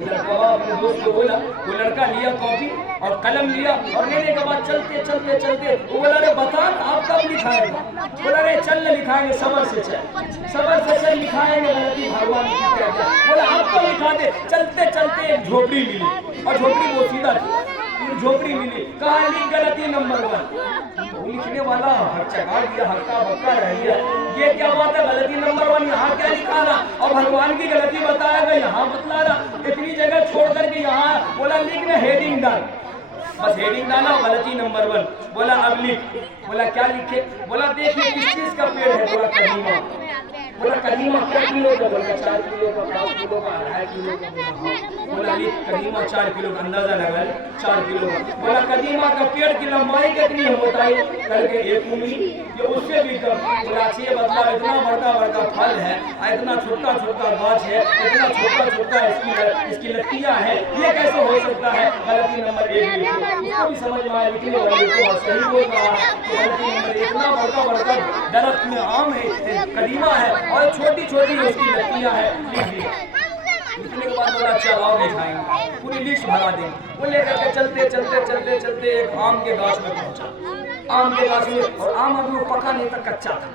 अपने दोस्त को बोला, वो लड़का लिया कॉपी और कलम लिया, और लेने के बाद चलते चलते चलते वो बोला अरे बता आप कब लिखाएंगे, बोला अरे चल लिखाएंगे, सबर से चल लिखाएंगे, गलती भगवान की कहता है। बोला आप तो लिखा दे। चलते चलते एक झोपड़ी मिली, और झोपड़ी वो सीधा थी, फिर झोपड़ी मिली, कहा लिख गलती नंबर 1। वो लिखने वाला चका दिया, हक्का बक्का रह गया, ये क्या बात है, गलती नंबर 1 यहाँ क्या लिखा रहा, और भगवान की गलती बताएगा यहाँ बतला रहा, इतनी जगह छोड़ करके यहाँ बोला लिख ना हेडिंग डाल, बस हेडिंग डाला, गलती नंबर 1। बोला अब लिख, बोला क्या लिखे, बोला देखिए किस चीज का पेड़ है, बोला कदीमा। बोला कदीमा क्या किलो का, बोला 4 किलो का, 5 किलो का, 2.5 किलो का। बोला लिख कदीमा 4 किलो का, अंदाजा लगा 4 किलो का। बोला कदीमा का पेड़ की लंबाई कितनी है बताइए, करके 1 उंगली, ये उससे भी कम। बोला अच्छी बतला, इतना बड़का बड़का फल है, इतना छोटा छोटा गाछ है, इतना छोटा छोटा इसकी लत्तियां है, ये कैसे हो सकता है, गलती नंबर 1। इसको भी समझ में आया, लिखने वाले को सही बोल रहा है, गलती नंबर 1। इतना बड़का बड़का दरख्त में आम है, कदीमा है, और छोटी छोटी उसकी लत्तियां है, लिख दिया। लिखने के बाद बोला अच्छा और लिखाएंगे, पूरी लिस्ट भरा देंगे। वो लेकर के चलते चलते चलते चलते एक आम के गाछ में पहुंचा, आम के गाछ में, और आम अभी वो पका नहीं था, कच्चा था,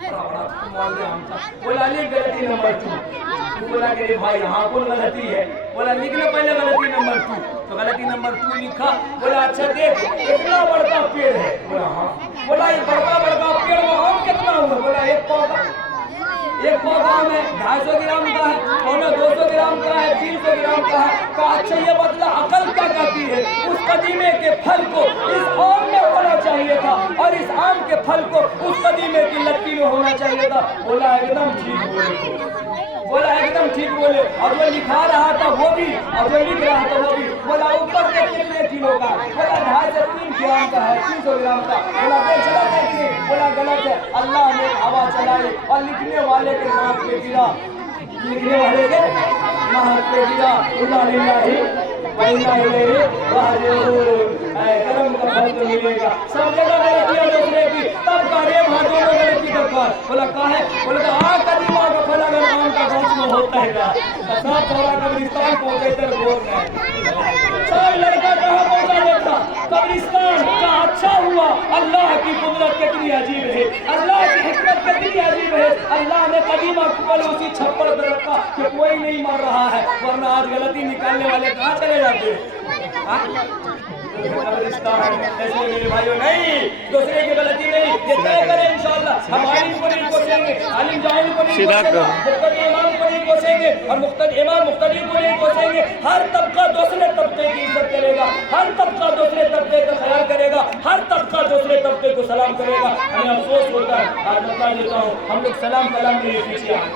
बड़ा बड़ा मालदे आम था। बोला लिख गलती नंबर 2। बोला कि भाई यहाँ कौन गलती है, बोला लिखना पहले गलती नंबर 2। तो गलती नंबर 2 लिखा। बोला अच्छा देख इतना बड़का पेड़ है, बोला हाँ। बोला ये बड़का बड़का पेड़ में आम कितना हुआ, बोला एक पौधा में 250 ग्राम का है, पौना 200 ग्राम का है, 300 ग्राम का है। कहा अच्छा ये बदला अकल क्या कहती है, उस कदीमे के फल को इस आम में होना चाहिए था, और इस आम के फल को उस कदीमे की लत्ती में होना चाहिए था। बोला एकदम ठीक बोले, बोला एकदम ठीक बोले, और जो लिखा रहा था वो भी, और जो लिख रहा था वो भी। बोला ऊपर से कितने किलो का, बोला 2.5 से 3 ग्राम का है, 300 ग्राम का। बोला गलत है कि नहीं, बोला गलत है। अल्लाह ने हवा चलाई और लिखने वाले के नाक पे गिरा, लिखने वाले के नाक पे गिरा। कर्म का फल तो मिलेगा, सब जगह गलतियां दूसरे की, तब कार्य भागों में गलती का फल। बोला कहा है, बोला कदीमा का फल अगर आम का गाछ में होता है का, सब थोड़ा कब्रिस्तान पहुंचे तर बोल रहे सब लड़का कहाँ पहुंचा देता, कब्रिस्तान का। अच्छा हुआ, अल्लाह की कुदरत कितनी अजीब है, अल्लाह की हिकमत कितनी अजीब है। अल्लाह ने कदीमा का फल उसी छप्पड़ पर रखा कि कोई नहीं मर रहा है, वरना आज गलती निकालने वाले कहाँ चले जाते हैं। ऐसे मेरे भाइयों नहीं, दूसरे की गलती नहीं, ये तय करें इंशाअल्लाह। हम आलिम को नहीं कोसेंगे, आलिम जाहिल को नहीं कोसेंगे, मुक्तदी इमाम को नहीं कोसेंगे, और मुक्तदी इमाम मुक्तदी को नहीं कोसेंगे। हर तबका दूसरे तबके की इज्जत करेगा, हर तबका दूसरे तबके का ख्याल करेगा, हर तबका दूसरे तबके को सलाम करेगा। हमें अफसोस होता है, आज बता देता हूँ, हम लोग सलाम कलाम के लिए पीछे आए,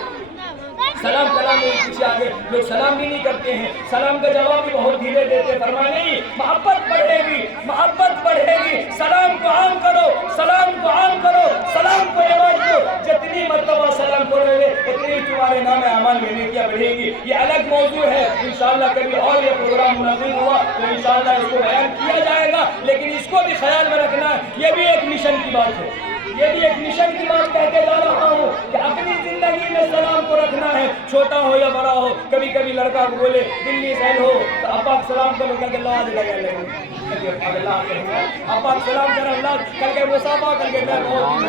सलाम कलाम में पीछे आगे लोग सलाम भी नहीं करते हैं, सलाम का जवाब भी बहुत धीरे देते हैं। फरमाया नहीं, मोहब्बत बढ़ेगी, मोहब्बत बढ़ेगी, सलाम को आम करो, सलाम को आम करो, सलाम को रिवाज दो। जितनी मर्तबा सलाम करोगे उतनी तुम्हारे नाम अमल में नेकियां बढ़ेगी। ये अलग मौजू है, इंशाअल्लाह कभी और ये प्रोग्राम मुनज़्ज़म हुआ तो इंशाअल्लाह इसको बयान किया जाएगा, लेकिन इसको भी ख्याल में रखना है, ये भी एक मिशन की बात है, ये भी एक मिशन की बात कहते जा रहा हूँ कि अपनी जिंदगी में सलाम को रखना है, छोटा हो या बड़ा हो। कभी कभी लड़का को बोले दिल्ली से हो तो अब्बा सलाम करो, करके लाज लगा ले, अब्बा सलाम कर अल्लाह करके मुसाफा करके मैं बहुत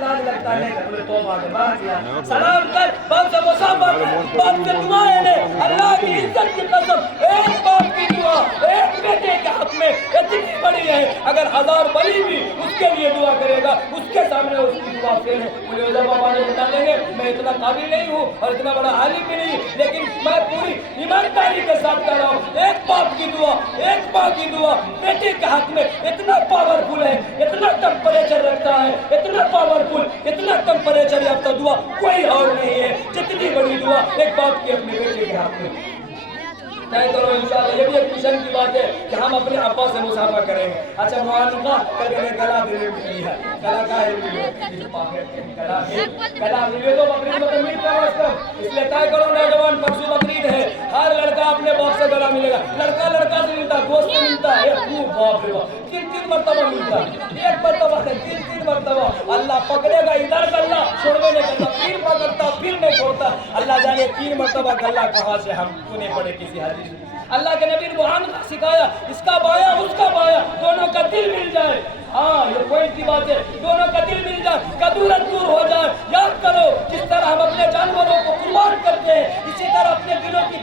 लाज लगता है, सलाम कर, बाप से मुसाफा कर, बाप से दुआएं ले, अल्लाह की इज्जत की कसम, एक बाप की दुआ एक बेटे के हक में इतनी बड़ी है, अगर 1000 बली भी उसके लिए दुआ करेगा, उसके सामने उसकी दुआ फेल है। मुझे उधर बाबा ने बता देंगे, मैं इतना काबिल नहीं हूँ और इतना बड़ा आलिम भी नहीं, लेकिन मैं पूरी ईमानदारी के साथ कह रहा हूँ, एक बाप की दुआ, एक माँ की दुआ बेटे के हक में इतना पावरफुल है, इतना टेम्परेचर रखता है, इतना पावरफुल, इतना टेम्परेचर रखता दुआ कोई और नहीं है, जितनी बड़ी दुआ एक बाप की अपने बेटे के हक में। तय करो इंशाअल्लाह, ये भी एक मिशन की बात है कि हम अपने अब्बा से मुसाफा करेंगे। अच्छा मुआनुका करके गला देने मिली है, गला का है गला मिले तो बकरीद में मिल करो उसको, इसलिए तय करो नौजवान, परसों बकरीद है, हर लड़का अपने बाप से गला मिलेगा, लड़का लड़का से मिलता, दोस्त से मिलता है, बाप रे बाप 3 मरतबा मिलता, एक मरतबा से 3 मरतबा। अल्लाह पकड़ेगा इधर गला छोड़ने नहीं करता, फिर पकड़ता फिर नहीं छोड़ता। अल्लाह जाने 3 मरतबा गला कहाँ से हम सुने पड़े किसी हदीस। अल्लाह के नबी ने सिखाया, इसका बाया उसका बाया, दोनों का दिल मिल जाए। हाँ ये पॉइंट की बात है, दोनों का दिल मिल जाए, कदूरत दूर हो जाए। याद करो जिस तरह हम अपने जानवरों को कुर्बान करते हैं, इसी तरह अपने दिलों की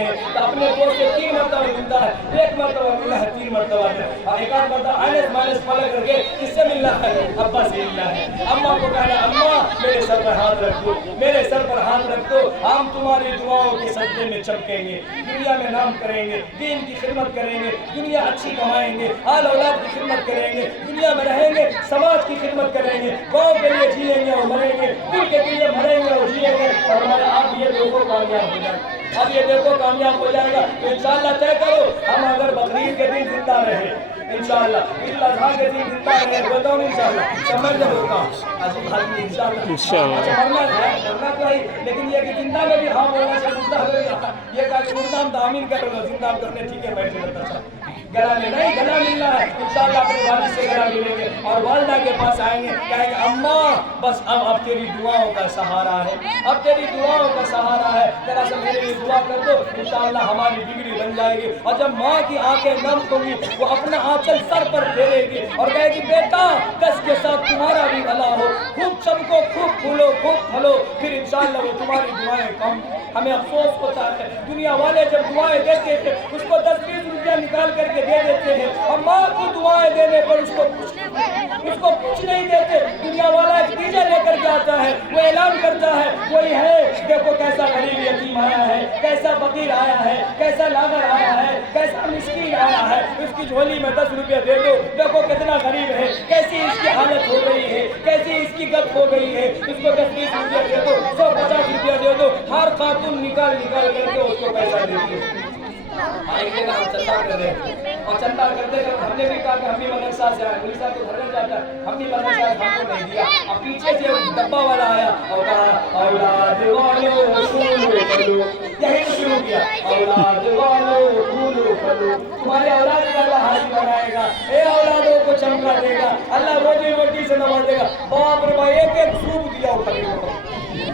हैं तो अपने दोस्त से 3 मरतबा मिलता है, 1 मरतबा मिलना है 3 मरतबा में, और एक आध मरतबा आने माने फलक करके किससे मिलना है, अब्बा से मिलना है। अम्मा को कहना अम्मा मेरे सर पर हाथ रख दो, मेरे सर पर हाथ रख दो, हम तुम्हारी दुआओं के सदक़े में चमकेंगे, दुनिया में नाम करेंगे, दीन की खिदमत करेंगे, दुनिया अच्छी कमाएंगे, आल औलाद की खिदमत करेंगे, दुनिया में रहेंगे, समाज की खिदमत करेंगे, गाँव के लिए जिएंगे और मरेंगे, दिल के लिए मरेंगे और जिएंगे। और हमारे आप ये देखो कामयाब हो जाए, अब ये देखो कामयाब हो जाएगा तो इंशाअल्लाह तय करो हम अगर बकरीद के दिन जिंदा रहे, इंशाअल्लाह ईद अज़हा के दिन जिंदा रहे, बताओ इंशाअल्लाह समझ होगा इंशाअल्लाह। अच्छा मरना तो है, लेकिन ये कि जिंदा में भी हाँ बोलना चाहिए, मुर्दा में ये कहा कि मुर्दा हम दामिन कर लो, जिंदा करने ठीक है बैठे रहता था गला में नहीं, गला मिलना है इंशाअल्लाह, अपने वालिद से गला मिलेंगे और वालिदा के पास आएंगे, कहेंगे अम्मा बस अब तेरी दुआओं का सहारा है, अब तेरी दुआओं का सहारा है, जरा सा मेरे लिए दुआ कर दो, इंशाअल्लाह हमारी बिगड़ी बन जाएगी। और जब माँ की आंखें नम होंगी वो अपना आंचल सर पर फेरेगी और कहेगी बेटा कस के साथ तुम्हारा भी भला हो, खूब चमको, खूब फूलो, खूब फलो, फिर इंशाअल्लाह वो तुम्हारी दुआएं कम। हमें अफसोस होता है दुनिया वाले जब दुआएं देते थे उसको 10-20 रुपया निकाल करके दे देते हैं, और माँ की दुआएं देने पर उसको कुछ नहीं देते। दुनिया वाला एक डीजे लेकर के आता है, वो ऐलान करता है वही है देखो कैसा गरीब यतीम आया है, कैसा फकीर आया है, कैसा लागर आया है, कैसा मिस्कीन आया है, उसकी झोली में 10 रुपये दे दो, देखो कितना गरीब है, कैसी इसकी हालत हो गई है, कैसी इसकी गत हो गई है, उसको 10-20 रुपये दे दो, 150 रुपया दे दो, हर खातून निकाल करके उसको पैसा देती है। हम चंदा कर रहे हैं और चंदा करते हमने भी कहा कि हम भी मदरसा से आए, पुलिस तो घर में जाता है, हम भी मदरसा हमको नहीं दिया, अब पीछे से डब्बा वाला आया और कहा औलाद वालों फूलो फलो, यही शुरू किया औलाद वालों फूलो फलो, तुम्हारे औलाद का अल्लाह हाजिर बनाएगा, ए औलादों को चमका देगा, अल्लाह रोजी रोटी से नवाजेगा। बाप रे भाई एक सूप दिया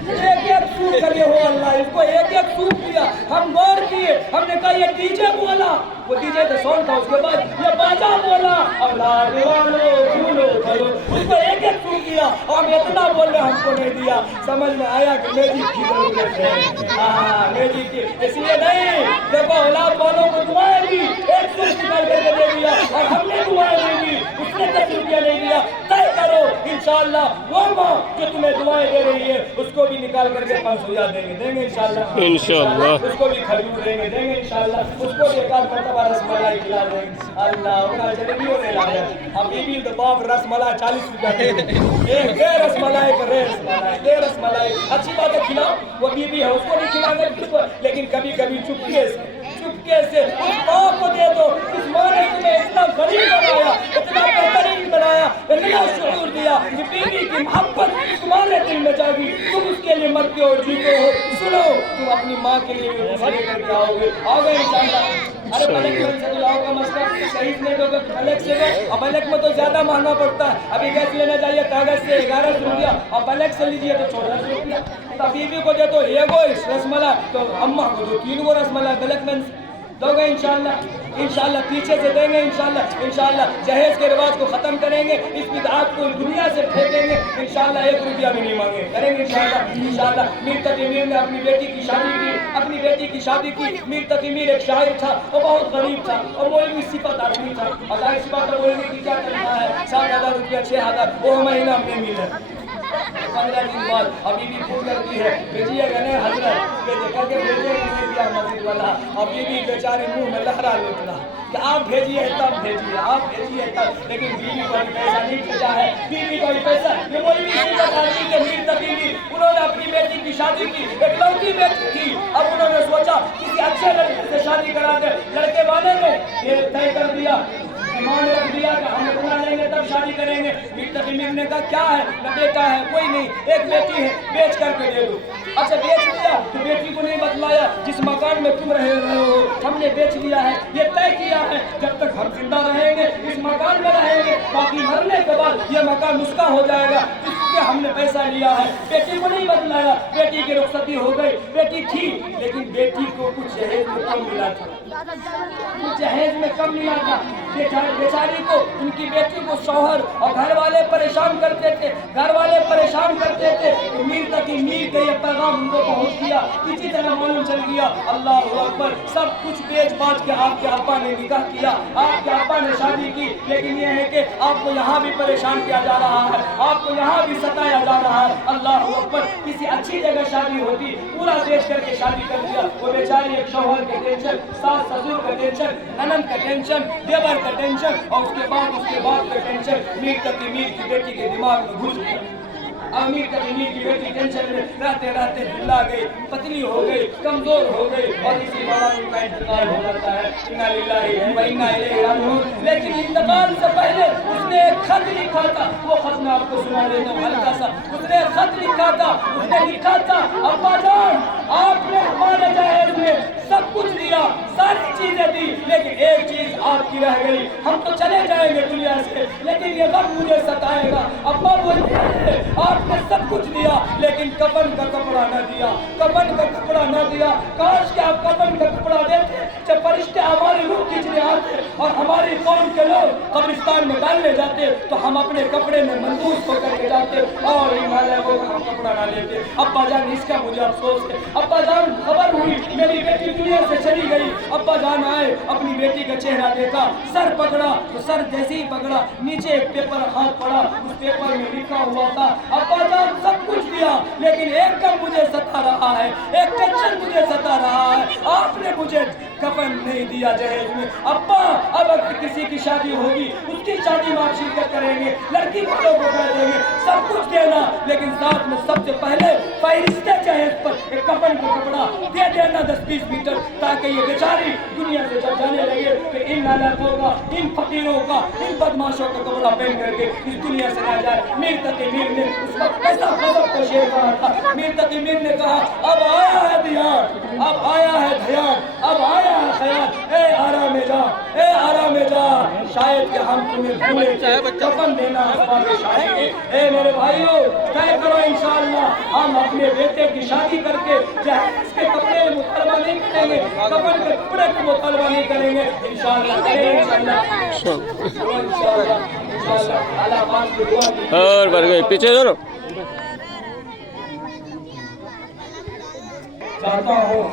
एक सूप करे हो अल्लाह, इसको एक सूप दिया। हम गौर किए, हमने कहा ये डीजे बोला, वो डीजे तो सॉन्ग था, उसके बाद ये बाजा बोला औलाद वालों फूलो फलो, उसको एक सूप दिया, हम इतना बोल रहे हमको नहीं दिया। समझ में आया कि मैजिक की जरूरत है, हाँ मैजिक की, इसलिए नहीं देखो औलाद वालों को दुआएं दी, एक सूप निकाल करके दे दिया और हमने दुआएं नहीं दी, उसने 10 रुपया नहीं दिया। तय करो इंशाअल्लाह वो माँ जो तुम्हें दुआएं दे रही है उसको भी निकाल करके 500 देंगे इंशाअल्लाह, उसको भी खजूर देंगे इंशाअल्लाह, उसको भी एक आध मरतबा रसमलाई खिला देंगे। अल्लाह जलेबी होने लगा, अब बीबी तो बाप रसमलाई 40 रुपया एक दे रसमलाई करे, रसमलाई अच्छी बात है खिलाओ, वो बीबी है उसको नहीं खिलाना, लेकिन कभी कभी चुपके से उस माँ को दे दो, इस माँ ने तुम्हें इतना गरीब बनाया, इतना बेहतरीन बनाया, इतना शऊर दिया कि बीबी की मोहब्बत तुम्हारे दिल में जाएगी, तुम उसके लिए मरते हो जीते हो। सुनो तुम अपनी माँ के लिए लेकर आओगे इंशाअल्लाह। अरे मलिक में लाओ का मसला शहीद नहीं दोगे मलिक से दो, और मलिक में तो ज्यादा महंगा पड़ता है, अभी गैस लेना चाहिए कागज से 1100 रुपया और मलिक से लीजिए तो 1400 रुपया, तो बीबी को दे तो एगो रसमलाई, तो अम्मा को दो 3 गो रसमलाई, मलिक में दोगे इंशाअल्लाह पीछे से देंगे इंशाअल्लाह जहेज के रिवाज को खत्म करेंगे, इस बिदअत को दुनिया से फेंकेंगे इंशाअल्लाह, 1 रुपया भी नहीं मांगे करेंगे इंशाअल्लाह। मीर तकीमीर ने अपनी बेटी की शादी की, मीर तकीमीर एक शायर था, वो बहुत गरीब था और मौलवी सिफत आदमी था, और जाहिर सी बात है मौलवी की क्या करना है, 7,000 रुपया 6,000 वो महीना में मिले, 15 दिन बाद अभी भी फोन करती है भेजिएगा नहीं हजरत करके भेजिएगा मस्जिद वाला, अभी भी बेचारे मुंह में लहरा लेता कि आप भेजिए तब भेजिए तब, लेकिन बीवी को पैसा नहीं भेजा है, बीवी को पैसा ये मौलवी के मीर तकीमीर उन्होंने अपनी बेटी की शादी की, एक लड़की बेटी थी, अब उन्होंने सोचा किसी अच्छे लड़के से शादी करा दे, लड़के वाले ने ये तय कर दिया, ईमान रख दिया कि हम इतना लेंगे तब शादी करेंगे। मीर तकीमीर ने कहा क्या है, न बेटा है कोई नहीं, एक बेटी है बेच करके दे दो। अच्छा बेच लिया तो बेटी को नहीं बतलाया, जिस मकान में तुम रहे हो हमने बेच लिया है, ये तय किया है जब तक हम जिंदा रहेंगे इस मकान में रहेंगे, बाकी मरने के बाद ये मकान उसका हो जाएगा। पे हमने पैसा लिया है, बेटी को नहीं बदलाया। बेटी की रुखसती हो गई, बेटी थी लेकिन बेटी को कुछ जहेज में कम मिला था, कुछ जहेज में कम मिला था। बेचारी को, उनकी बेटी को शौहर और घर वाले परेशान करते थे, घर वाले परेशान करते थे। तो मीर तक ही मीर का ये पैगाम उनको पहुंच गया, किसी तरह मालूम चल गया। अल्लाह अकबर, सब कुछ बेच बाच के आपके अब्बा ने निकाह किया, आपके अब्बा ने शादी की, लेकिन ये है कि आपको यहाँ भी परेशान किया जा रहा है, आपको यहाँ भी सताया जा रहा है। अल्लाह अकबर, किसी अच्छी जगह शादी होती, पूरा देश करके शादी कर दिया। वो बेचारी एक शौहर का टेंशन, सास ससुर का टेंशन, ननद का टेंशन, देवर का टेंशन, और उसके बाद का टेंशन मीर तक की मीर की बेटी के दिमाग में घुस गया। अमीर का मीर की बेटी टेंशन में रहते रहते ढिल्ला गई, पतली हो गई, कमजोर हो गई, और इसी दौरान उनका इंतकाल हो जाता है। इन्ना लिल्लाहि व इन्ना इलैहि राजिऊन। लेकिन इंतकाल से पहले उसने एक खत लिखा था, वो खत मैं आपको सुना देता हूँ हल्का सा। उसने एक खत लिखा था, उसने लिखा था, अब्बा जान आपने हमारे जहेज में सब कुछ दिया, सारी चीजें दी, लेकिन एक चीज आपकी रह गई। हम तो चले जाएंगे दुनिया से, लेकिन ये गम मुझे सताएगा। अब्बा बोले आपने सब कुछ दिया, लेकिन कफन का कपड़ा न दिया, कफन का कपड़ा न दिया। काश कि आप कफन का कपड़ा देते, जब फरिश्ते हमारे रूह खींचने आते और हमारी कौम के लोग कब्रिस्तान में डालने जाते, तो हम अपने कपड़े में मंदूस होकर के जाते और हिमालय को हम कपड़ा ना लेते। अब्बा जान इसका मुझे अफसोस है। अब्बा जान खबर हुई मेरी बेटी दुनिया से चली गई। अब्बा जान आए, अपनी बेटी का चेहरा देखा, सर पकड़ा, तो सर जैसे ही पकड़ा नीचे एक पेपर हाथ पड़ा, उस पेपर में लिखा हुआ था, अब्बा जान सब कुछ दिया, लेकिन एक कम मुझे सता रहा है, एक टेंशन मुझे सता रहा है, आपने मुझे कफन नहीं दिया जहेज में। अब्बा अब अगर किसी की शादी होगी, उसकी शादी में आप शिरकत करेंगे, लड़की वालों को कह देंगे सब कुछ देना, लेकिन साथ में सबसे पहले फरिश्ते जहेज पर एक कफन का कपड़ा दे देना 10-20 मीटर, ताकि ये बेचारी दुनिया से जब जाने लगे तो इन नालायकों का, इन फकीरों का, इन बदमाशों का कपड़ा पहन करके इस दुनिया से ना जाए। मीर तकी मीर ने उस वक्त ऐसा गजब को शेर कहा था। मीर तकी मीर ने कहा, अब आया है ध्यान, अब आया है ध्यान, अब आया है ख्याल, ए आराम जा, ए आराम जा, शायद कि हम तुम्हें भूले कफन देना ए मेरे भाइयों, तय करो इंशाअल्लाह हम अपने बेटे की शादी करके जहेज के कपड़े मुतालबा नहीं करेंगे, कफन के कपड़े को मुतालबा नहीं करेंगे, इंशाअल्लाह करेंगे इंशाअल्लाह। और बढ़ गए पीछे चलो। चाहता हूँ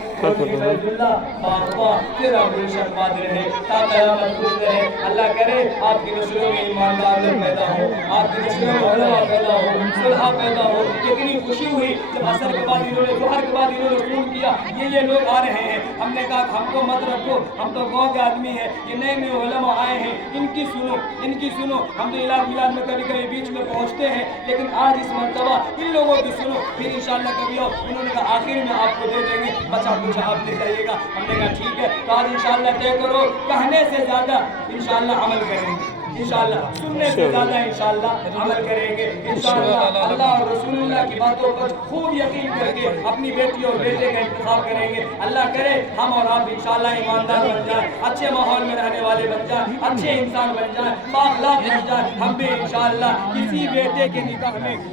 अल्लाह करे आपकी नस्लों में ईमानदार लोग पैदा हो, आपकी नस्लों में उलमा पैदा हो, सुलह पैदा हो। कितनी खुशी हुई जब असर के बाद इन्होंने, जोहर के बाद इन्होंने फोन किया, ये लोग आ रहे हैं। हमने कहा हमको मत रखो, हम तो गाँव के आदमी हैं, ये नए उलमा आए हैं, इनकी सुनो, इनकी सुनो। हम तो इलाज मिलाद में कभी कभी बीच में पहुँचते हैं, लेकिन आज इस मरतबा इन लोगों की सुनो, फिर इंशाअल्लाह कभी आओ। उन्होंने कहा आखिर में आपको दे देंगे, बचा कुछ आप ले जाइएगा। हमने कहा ठीक है, तो आज इंशाअल्लाह तय करो, कहने से ज्यादा इंशाअल्लाह अमल करेंगे, इंशाअल्लाह सुनने से ज्यादा इंशाअल्लाह अमल करेंगे। इंशाअल्लाह अल्लाह और रसूलुल्लाह की बातों पर खूब यकीन करके अपनी बेटी और बेटे का इंतखाब करेंगे। अल्लाह करे हम और आप इंशाअल्लाह ईमानदार बन जाए, अच्छे माहौल में रहने वाले बन जाए, अच्छे इंसान बन जाए, बाअखलाक बन जाए। हम भी इंशाअल्लाह किसी बेटे के निकाह में